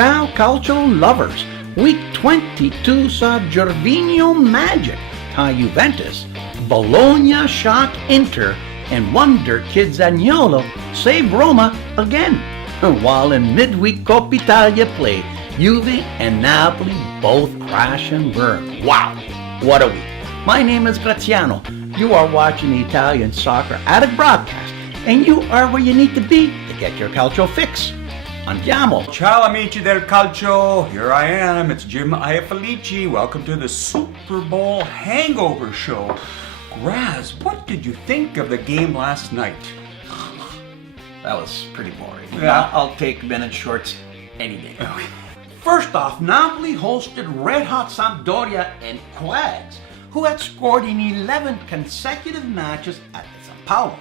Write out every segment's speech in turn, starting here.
Ciao calcio lovers, week 22 saw Gervinho magic tie Juventus, Bologna shock Inter, and wonder kid Zaniolo save Roma again. While in midweek Coppa Italia play, Juve and Napoli both crash and burn. Wow, what a week. My name is Graziano. You are watching the Italian Soccer Addict broadcast, and you are where you need to be to get your calcio fix. Andiamo! Ciao amici del calcio, here I am, it's Jim Iafalici. Welcome to the Super Bowl Hangover Show. Graz, what did you think of the game last night? That was pretty boring. Yeah. I'll take men in shorts any day. First off, Napoli hosted red-hot Sampdoria and Quags, who had scored in 11 consecutive matches at the Sao Paulo.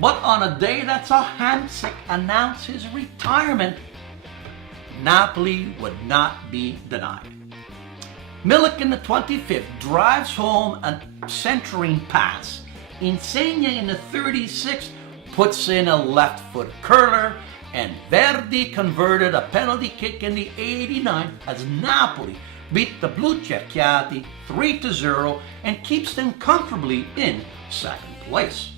But on a day that saw Hamsik announce his retirement, Napoli would not be denied. Milik in the 25th drives home a centering pass. Insigne in the 36th puts in a left-foot curler, and Verdi converted a penalty kick in the 89th as Napoli beat the Blue Cerchiati 3-0 and keeps them comfortably in second place.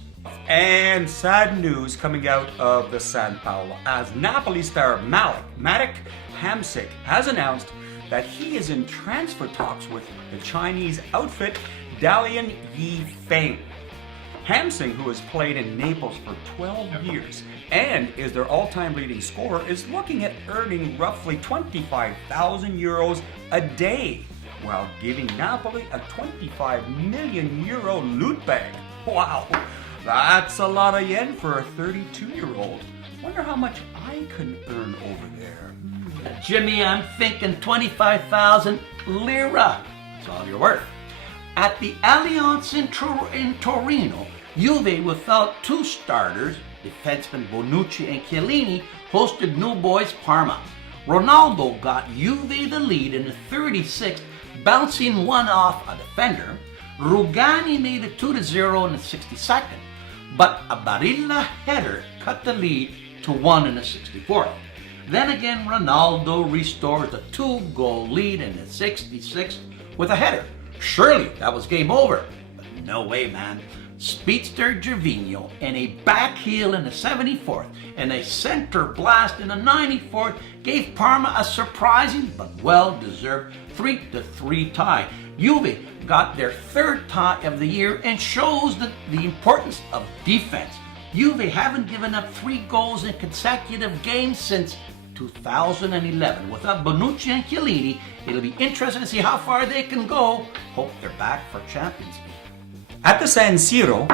And sad news coming out of the San Paulo as Napoli star Matic Hamsik has announced that he is in transfer talks with the Chinese outfit Dalian Yifeng. Hamsik, who has played in Naples for 12 years and is their all-time leading scorer, is looking at earning roughly 25,000 euros a day while giving Napoli a 25 million euro loot bag. Wow, that's a lot of yen for a 32-year-old. Wonder how much I can earn over there. Jimmy, I'm thinking 25,000 lira. That's all you're worth. At the Allianz in Torino, Juve, without two starters, defensemen Bonucci and Chiellini, hosted New Boys Parma. Ronaldo got Juve the lead in the 36th, bouncing one off a defender. Rugani made it 2-0 in the 62nd, but a Barilla header cut the lead to 1 in the 64th. Then again, Ronaldo restores a 2-goal lead in the 66th with a header. Surely that was game over, but no way, man. Speedster Gervinho and a back heel in the 74th and a center blast in the 94th gave Parma a surprising but well-deserved 3-3 tie. Juve got their third tie of the year and shows the importance of defense. Juve haven't given up 3 goals in consecutive games since 2011. Without Bonucci and Chiellini, it'll be interesting to see how far they can go. Hope they're back for Champions League. At the San Siro,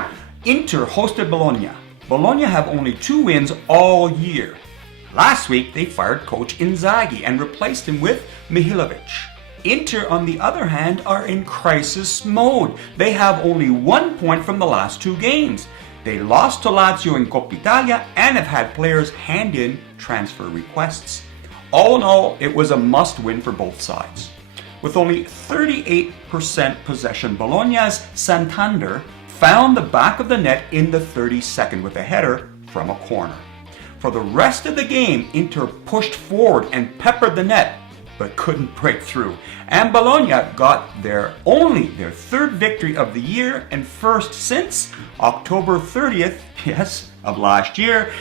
Inter hosted Bologna. Bologna have only 2 wins all year. Last week, they fired coach Inzaghi and replaced him with Mihailovic. Inter, on the other hand, are in crisis mode. They have only 1 point from the last 2 games. They lost to Lazio in Coppa Italia and have had players hand in transfer requests. All in all, it was a must-win for both sides. With only 38% possession, Bologna's Santander found the back of the net in the 32nd with a header from a corner. For the rest of the game, Inter pushed forward and peppered the net, but couldn't break through. And Bologna got their 3rd victory of the year and first since October 30th, of last year,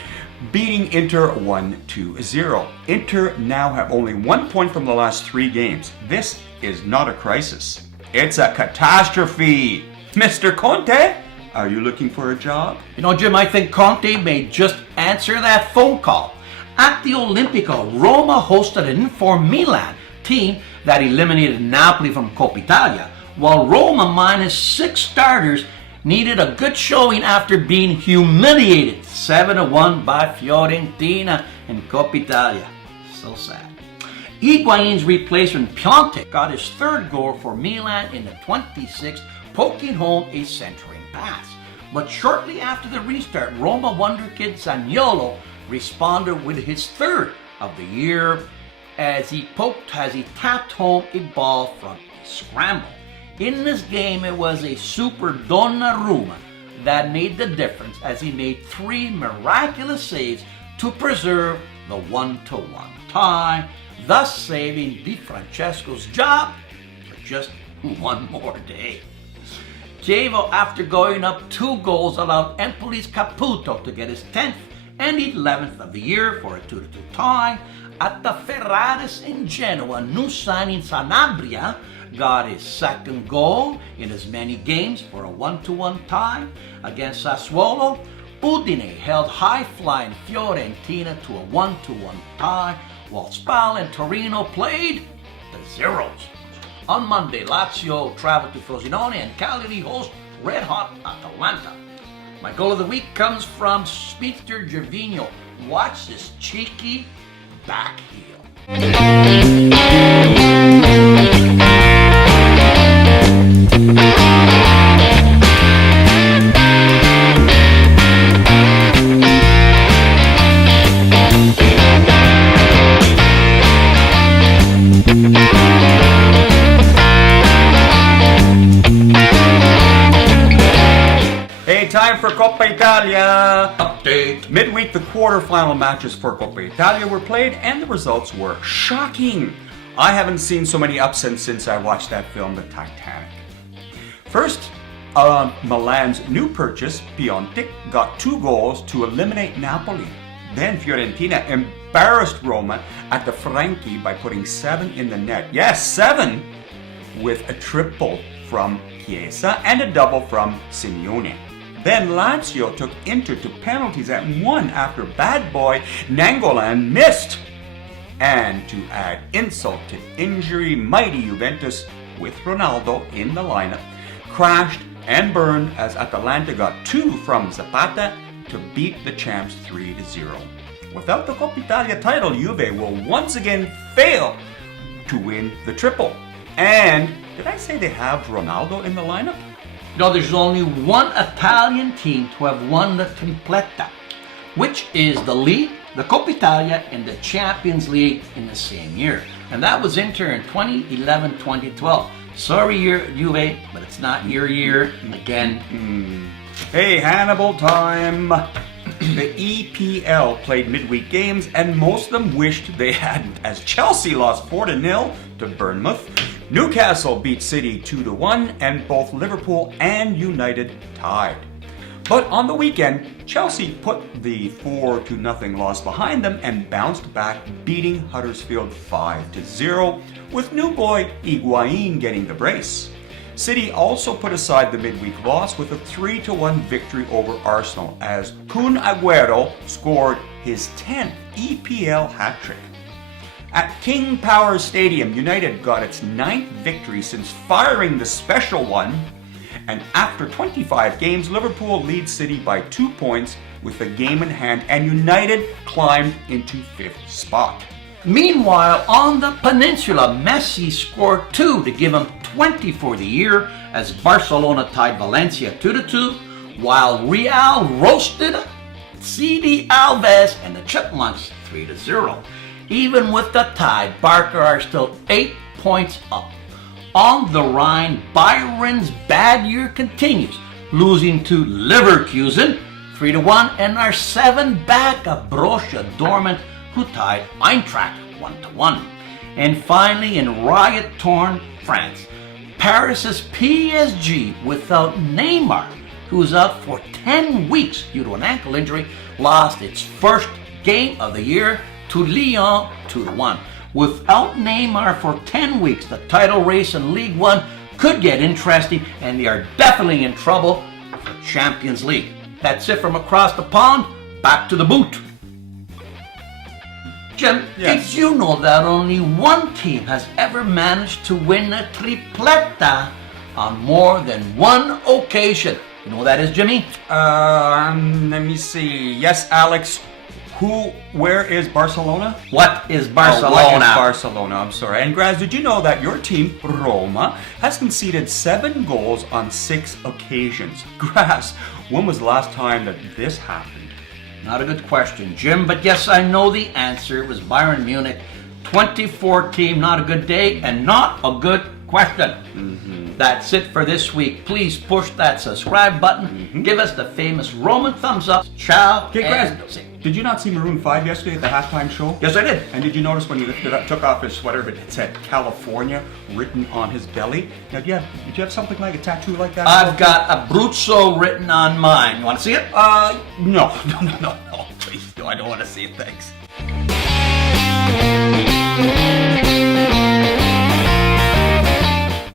beating Inter 1-0. Inter now have only 1 point from the last 3 games. This is not a crisis. It's a catastrophe. Mr. Conte, are you looking for a job? You know, Jim, I think Conte may just answer that phone call. At the Olimpico, Roma hosted an informed Milan team that eliminated Napoli from Coppa Italia, while Roma minus 6 starters needed a good showing after being humiliated 7-1 by Fiorentina in Coppa Italia. So sad. Higuain's replacement Piontek got his 3rd goal for Milan in the 26th, poking home a centering pass. But shortly after the restart, Roma wonder kid Zaniolo responded with his 3rd of the year as he tapped home a ball from a scramble. In this game, it was a super Donnarumma that made the difference as he made 3 miraculous saves to preserve the 1-1 tie thus saving Di Francesco's job for just one more day. Chievo, after going up 2 goals, allowed Empoli's Caputo to get his 10th and 11th of the year for a 2-2 tie. At the Ferraris in Genoa, new signing Sanabria got his 2nd goal in as many games for a 1-1 tie. Against Sassuolo, Udine held high-flying Fiorentina to a 1-1 tie, while Spal and Torino played the zeros. On Monday, Lazio traveled to Frosinone and Cagliari host red-hot Atalanta. My goal of the week comes from speedster Gervinho. Watch this cheeky back heel. Time for Coppa Italia! Update. Midweek, the quarterfinal matches for Coppa Italia were played and the results were shocking. I haven't seen so many upsets since I watched that film, The Titanic. First, Milan's new purchase, Piontek, got 2 goals to eliminate Napoli. Then Fiorentina embarrassed Roma at the Franchi by putting 7 in the net. Yes, 7! With a triple from Chiesa and a double from Simeone. Then Lazio took Inter to penalties and won after bad boy Nangolan missed. And to add insult to injury, mighty Juventus, with Ronaldo in the lineup, crashed and burned as Atalanta got 2 from Zapata to beat the champs 3-0. Without the Coppa Italia title, Juve will once again fail to win the triple. And did I say they have Ronaldo in the lineup? No, there's only one Italian team to have won the tripletta, which is the League, the Coppa Italia, and the Champions League in the same year. And that was Inter in 2011-2012. Sorry, Juve, but it's not your year again. Hey, Hannibal time! The EPL played midweek games, and most of them wished they hadn't, as Chelsea lost 4-0 to Bournemouth. Newcastle beat City 2-1, and both Liverpool and United tied. But on the weekend, Chelsea put the 4-0 loss behind them and bounced back, beating Huddersfield 5-0, with new boy Higuain getting the brace. City also put aside the midweek loss with a 3-1 victory over Arsenal, as Kun Agüero scored his 10th EPL hat-trick. At King Power Stadium, United got its 9th victory since firing the special one. And after 25 games, Liverpool leads City by 2 points with the game in hand, and United climbed into 5th spot. Meanwhile, on the peninsula, Messi scored 2 to give him 20 for the year as Barcelona tied Valencia 2-2, while Real roasted CD Alves and the Chipmunks 3-0. Even with the tie, Barca are still 8 points up. On the Rhine, Bayern's bad year continues, losing to Leverkusen 3-1, and are 7 back of Borussia Dortmund, who tied Eintracht 1-1. And finally, in riot-torn France, Paris's PSG, without Neymar, who's out for 10 weeks due to an ankle injury, lost its first game of the year to Lyon 2-1. Without Neymar for 10 weeks, the title race in League One could get interesting, and they are definitely in trouble for Champions League. That's it from across the pond. Back to the boot. Jim, Yes. did you know that only one team has ever managed to win a tripletta on more than one occasion? You know what that is, Jimmy? Let me see. Yes, Alex. Where is Barcelona? What is Oh, Barcelona? what is Barcelona? I'm sorry. And Graz, did you know that your team, Roma, has conceded 7 goals on 6 occasions? Graz, when was the last time that this happened? Not a good question, Jim, but yes, I know the answer. It was Bayern Munich, 2014. Not a good day and not a good question. That's it for this week. Please push that subscribe button. Give us the famous Roman thumbs up. Ciao. Okay, and- Graz. Did you not see Maroon 5 yesterday at the halftime show? Yes, I did. And did you notice when he took off his sweater, it said California written on his belly? Now, did you have something like a tattoo like that? I've got Abruzzo written on mine. You want to see it? No. Please, no, I don't want to see it, thanks.